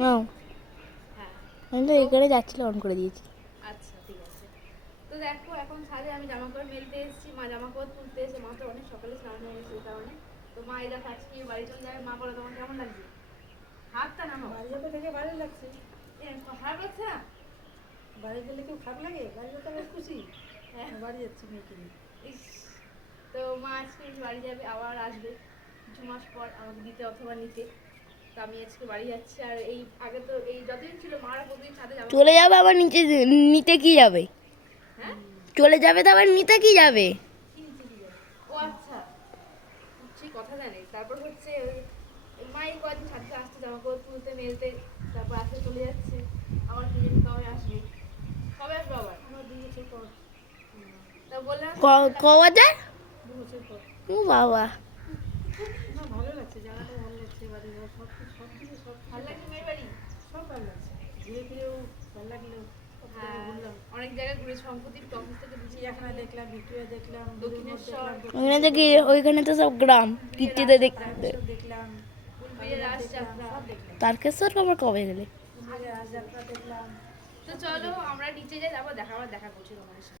নাও, হ্যাঁ। আমি তো এখানে যাচ্ছিল অন করে দিয়েছি। আচ্ছা ঠিক আছে। তো দেখো এখন ছাদে আমি জামা কাপড় মেলতে এসেছি, মা জামা কাপড় তুলতে এসে, মা তো অনেক সকালে স্নান হয়ে গেছে এই কারণে। তো মা এই দেখো আজকে বাড়ি চলে যাবে। মা বলো তোমার কেমন লাগছে? হাতটা নামাও। বাড়ি যাবে থেকে ভালো লাগছে। খারাপ লাগছে না? বাড়ি গেলে কেউ খারাপ লাগে? বাড়ি যেতে বেশ খুশি। হ্যাঁ। বাড়ি যাচ্ছি মেয়েকে নিয়ে। ইস, তো মা আজকে বাড়ি যাবে, আবার আসবে কিছু মাস পর আমাকে দিতে অথবা নিতে। তো আমি আজকে বাড়ি যাচ্ছি। আর এই আগে তো এই যতদিন ছিল মারা প্রতিদিন ছাদে যাবো। চলে যাবে আবার নিচে, নিতে কি যাবে? হ্যাঁ, চলে যাবে তো আবার নিতে কি যাবে? কি নিচে কি যাবে? ও আচ্ছা, সেই কথা জানি। তারপর হচ্ছে ওই মা এই কয়েকদিন ছাদে আসতে, জামা কাপড় তুলতে মেলতে, তারপর আসতে চলে যাচ্ছে। আমার কি জানি কবে আসবে, কবে আসবে আবার? আমার 2 বছর পর। তা বললাম ক বাজার? 2 বছর পর। ও বাবা, না ভালো লাগছে, জায়গাটা ভালো লাগছে, বাড়ি ঘর সব কিছু, সব দিকে সব কিছু ভালো লাগছে মেয়ের বাড়ি? সব ভালো লাগছে। ঘুরে ফিরেও ভালো লাগলো। কত জায়গা হ্যাঁ, ঘুরলাম। অনেক জায়গায় ঘুরেছি। সম্প্রদীপ অফিস থেকে দুটি চিড়িয়াখানা দেখলাম, ভিক্টোরিয়া দেখলাম, দক্ষিণেশ্বর, ওখানে তো কি, ওইখানে তো সব গ্রাম কীর্তিতে দেখতে। তারকেশ্বর দেখলাম, উলপিড়ের রাস দেখলাম, যাত্রা। সব দেখলাম। তারকেশ্বর আবার কবে গেলে? রাজযাত্রা দেখলাম। তো চলো আমরা নিচে যাই, তারপর আবার দেখা করছি তোমাদের সাথে।